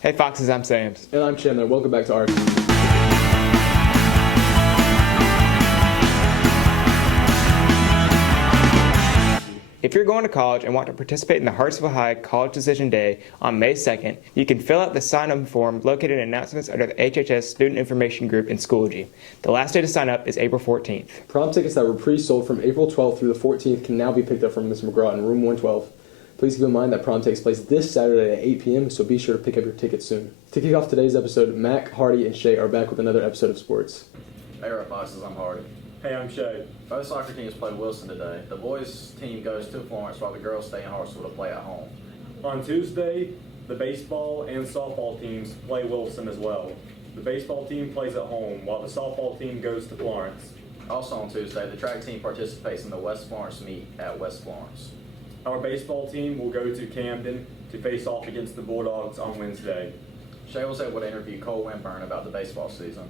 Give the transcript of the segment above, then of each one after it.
Hey Foxes, I'm Sams. And I'm Chandler. Welcome back to RFTV. If you're going to college and want to participate in the Hartsville High College Decision Day on May 2nd, you can fill out the sign-up form located in announcements under the HHS Student Information Group in Schoology. The last day to sign up is April 14th. Prom tickets that were pre-sold from April 12th through the 14th can now be picked up from Ms. McGraw in room 112. Please keep in mind that prom takes place this Saturday at 8 p.m., so be sure to pick up your tickets soon. To kick off today's episode, Mac, Hardy, and Shay are back with another episode of sports. Hey, Foxes, I'm Hardy. Hey, I'm Shay. Both soccer teams play Wilson today. The boys' team goes to Florence while the girls stay in Hartsville to play at home. On Tuesday, the baseball and softball teams play Wilson as well. The baseball team plays at home while the softball team goes to Florence. Also on Tuesday, the track team participates in the West Florence meet at West Florence. Our baseball team will go to Camden to face off against the Bulldogs on Wednesday. Shay was able to interview Cole Winburn about the baseball season.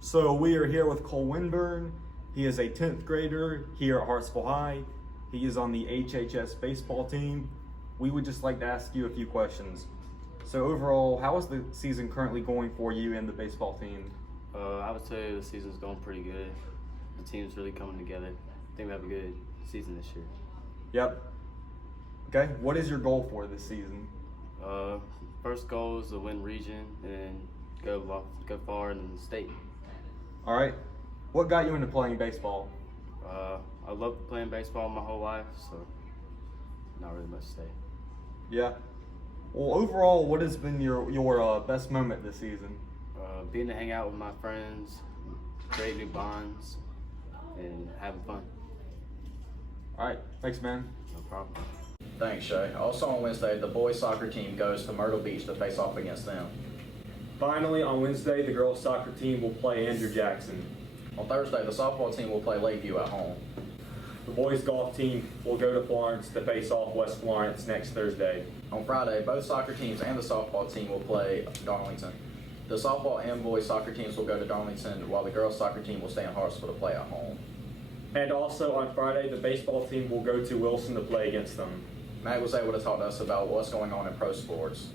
So we are here with Cole Winburn. He is a 10th grader here at Hartsville High. He is on the HHS baseball team. We would just like to ask you a few questions. So overall, how is the season currently going for you and the baseball team? I would say the season's going pretty good. The team's really coming together. I think we have a good season this year. Yep. Okay, what is your goal for this season? First goal is to win region and go far in the state. All right. What got you into playing baseball? I loved playing baseball my whole life, so not really much to say. Yeah. Well, overall, what has been your best moment this season? Being to hang out with my friends, create new bonds, and having fun. All right. Thanks, man. No problem. Thanks, Shay. Also on Wednesday, the boys' soccer team goes to Myrtle Beach to face off against them. Finally, on Wednesday, the girls' soccer team will play Andrew Jackson. On Thursday, the softball team will play Lakeview at home. The boys' golf team will go to Florence to face off West Florence next Thursday. On Friday, both soccer teams and the softball team will play Darlington. The softball and boys' soccer teams will go to Darlington, while the girls' soccer team will stay in Hartsville to play at home. And also on Friday, the baseball team will go to Wilson to play against them. Matt was able to talk to us about what's going on in pro sports.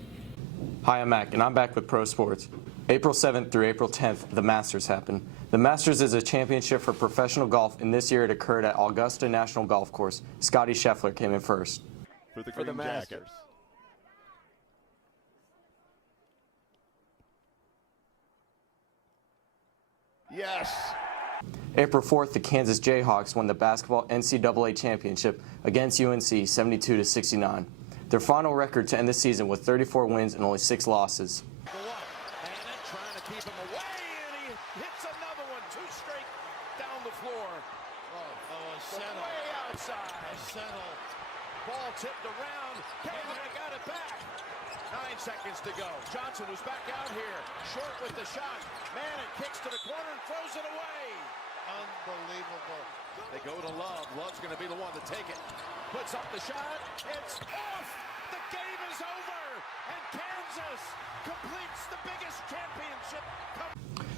Hi, I'm Mac, and I'm back with Pro Sports. April 7th through April 10th, the Masters happened. The Masters is a championship for professional golf, and this year it occurred at Augusta National Golf Course. Scotty Scheffler came in first. For the Masters. Yes. April 4th, the Kansas Jayhawks won the basketball NCAA championship against UNC 72-69. Their final record to end the season was 34 wins and only 6 losses. And then trying to keep him away, and he hits another one, 2 straight down the floor. Way outside. Settle. Ball tipped around. Canada got it back. 9 seconds to go. Johnson was back out here. Short with the shot. Man, it kicks to the corner and throws it away. Unbelievable. They go to Love. Love's going to be the one to take it. Puts up the shot. It's off. The game is over. And Kansas completes the biggest championship.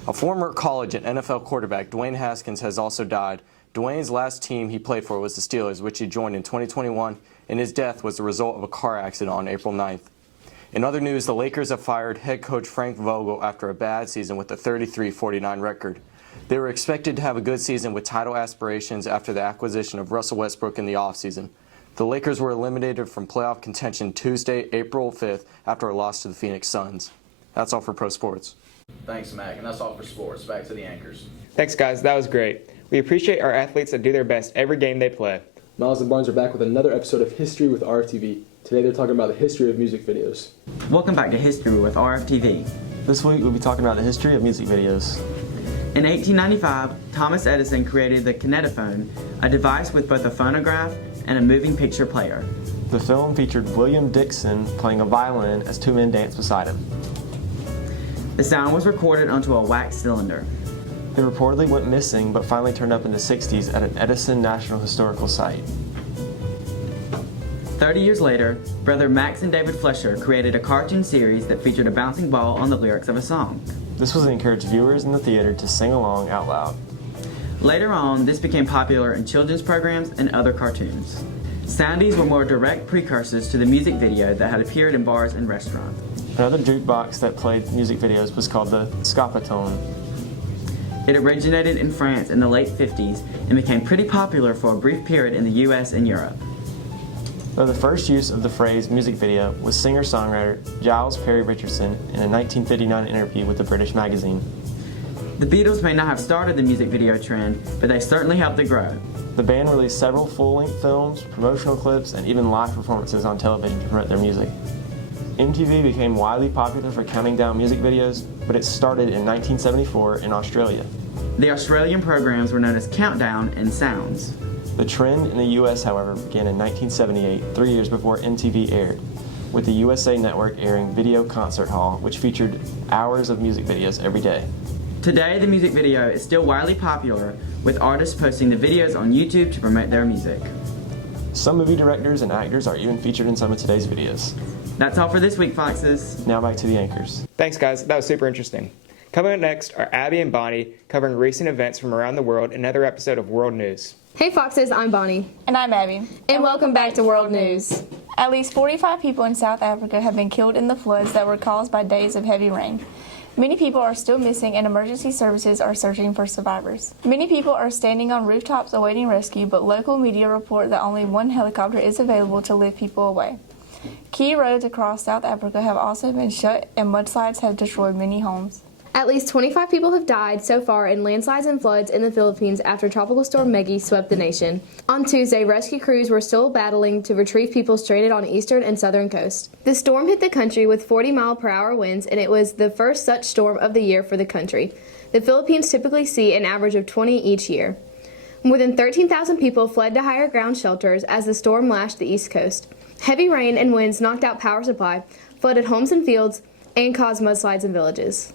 A former college and NFL quarterback, Dwayne Haskins, has also died. Dwayne's last team he played for was the Steelers, which he joined in 2021, and his death was the result of a car accident on April 9th. In other news, the Lakers have fired head coach Frank Vogel after a bad season with a 33-49 record. They were expected to have a good season with title aspirations after the acquisition of Russell Westbrook in the offseason. The Lakers were eliminated from playoff contention Tuesday, April 5th, after a loss to the Phoenix Suns. That's all for Pro Sports. Thanks, Mac, and that's all for sports. Back to the anchors. Thanks, guys. That was great. We appreciate our athletes that do their best every game they play. Miles and Barnes are back with another episode of History with RFTV. Today they're talking about the history of music videos. Welcome back to History with RFTV. This week we'll be talking about the history of music videos. In 1895, Thomas Edison created the kinetophone, a device with both a phonograph and a moving picture player. The film featured William Dixon playing a violin as 2 men danced beside him. The sound was recorded onto a wax cylinder. It reportedly went missing, but finally turned up in the 60s at an Edison National Historical Site. 30 years later, brother Max and David Flesher created a cartoon series that featured a bouncing ball on the lyrics of a song. This was to encourage viewers in the theater to sing along out loud. Later on, this became popular in children's programs and other cartoons. Soundies were more direct precursors to the music video that had appeared in bars and restaurants. Another jukebox that played music videos was called the scapatone. It originated in France in the late 50s and became pretty popular for a brief period in the US and Europe. Though the first use of the phrase music video was singer-songwriter Giles Perry Richardson in a 1959 interview with the British magazine. The Beatles may not have started the music video trend, but they certainly helped it grow. The band released several full-length films, promotional clips, and even live performances on television to promote their music. MTV became widely popular for counting down music videos, but it started in 1974 in Australia. The Australian programs were known as Countdown and Sounds. The trend in the US, however, began in 1978, 3 years before MTV aired, with the USA Network airing Video Concert Hall, which featured hours of music videos every day. Today, the music video is still widely popular, with artists posting the videos on YouTube to promote their music. Some movie directors and actors are even featured in some of today's videos. That's all for this week, Foxes. Now back to the anchors. Thanks, guys. That was super interesting. Coming up next are Abby and Bonnie covering recent events from around the world in another episode of World News. Hey Foxes, I'm Bonnie. And I'm Abby. And welcome back to World News. At least 45 people in South Africa have been killed in the floods that were caused by days of heavy rain. Many people are still missing and emergency services are searching for survivors. Many people are standing on rooftops awaiting rescue, but local media report that only one helicopter is available to lift people away. Key roads across South Africa have also been shut and mudslides have destroyed many homes. At least 25 people have died so far in landslides and floods in the Philippines after Tropical Storm Maggie swept the nation. On Tuesday, rescue crews were still battling to retrieve people stranded on the eastern and southern coast. The storm hit the country with 40-mile-per-hour winds, and it was the first such storm of the year for the country. The Philippines typically see an average of 20 each year. More than 13,000 people fled to higher ground shelters as the storm lashed the east coast. Heavy rain and winds knocked out power supply, flooded homes and fields, and caused mudslides in villages.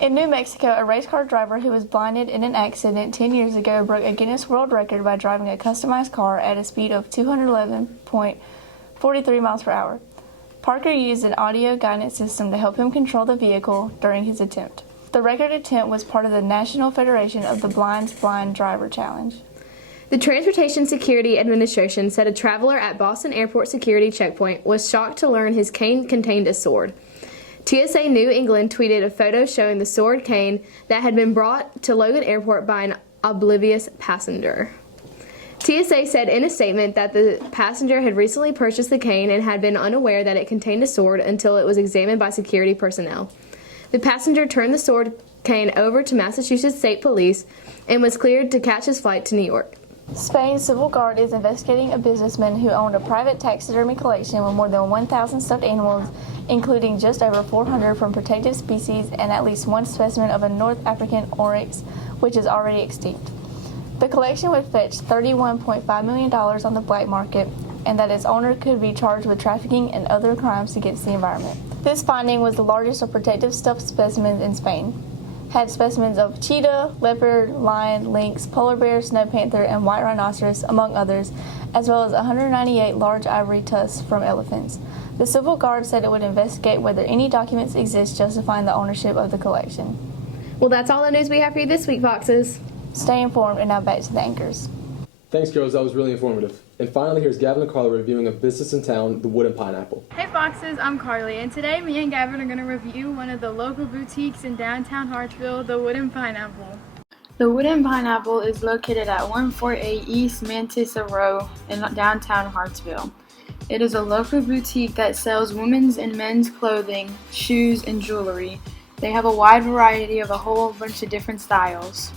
In New Mexico, a race car driver who was blinded in an accident 10 years ago broke a Guinness World Record by driving a customized car at a speed of 211.43 miles per hour. Parker used an audio guidance system to help him control the vehicle during his attempt. The record attempt was part of the National Federation of the Blind's Blind Driver Challenge. The Transportation Security Administration said a traveler at Boston Airport security checkpoint was shocked to learn his cane contained a sword. TSA New England tweeted a photo showing the sword cane that had been brought to Logan Airport by an oblivious passenger. TSA said in a statement that the passenger had recently purchased the cane and had been unaware that it contained a sword until it was examined by security personnel. The passenger turned the sword cane over to Massachusetts State Police and was cleared to catch his flight to New York. Spain's Civil Guard is investigating a businessman who owned a private taxidermy collection with more than 1,000 stuffed animals, including just over 400 from protected species and at least one specimen of a North African oryx, which is already extinct. The collection would fetch $31.5 million on the black market, and that its owner could be charged with trafficking and other crimes against the environment. This finding was the largest of protective stuffed specimens in Spain. Had specimens of cheetah, leopard, lion, lynx, polar bear, snow panther, and white rhinoceros, among others, as well as 198 large ivory tusks from elephants. The Civil Guard said it would investigate whether any documents exist justifying the ownership of the collection. Well, that's all the news we have for you this week, Foxes. Stay informed, and now back to the anchors. Thanks, girls. That was really informative. And finally, here's Gavin and Carla reviewing a business in town, the Wooden Pineapple. Hey Foxes, I'm Carly, and today me and Gavin are going to review one of the local boutiques in downtown Hartsville, the Wooden Pineapple. The Wooden Pineapple is located at 148 East Mantissa Row in downtown Hartsville. It is a local boutique that sells women's and men's clothing, shoes, and jewelry. They have a wide variety of a whole bunch of different styles.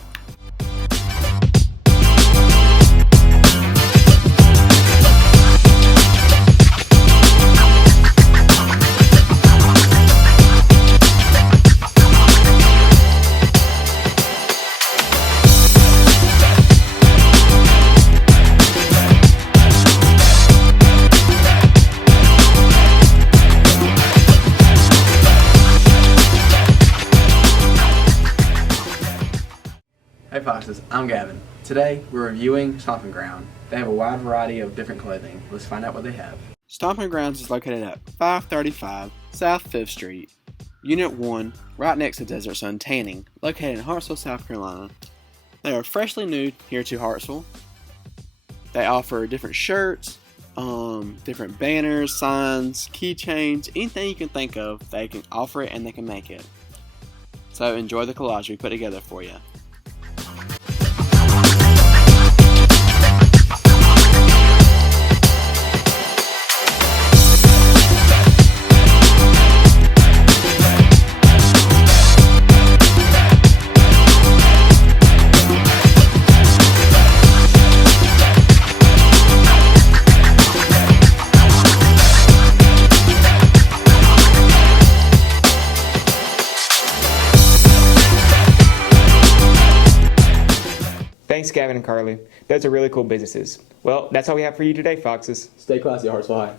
Hey Foxes, I'm Gavin. Today we're reviewing Stomping Ground. They have a wide variety of different clothing. Let's find out what they have. Stomping Grounds is located at 535 South 5th Street, Unit 1, right next to Desert Sun Tanning, located in Hartsville, South Carolina. They are freshly new here to Hartsville. They offer different shirts, different banners, signs, keychains, anything you can think of, they can offer it and they can make it. So enjoy the collage we put together for you. Thanks, Gavin and Carly. Those are really cool businesses. Well, that's all we have for you today, Foxes. Stay classy, Hartsville High.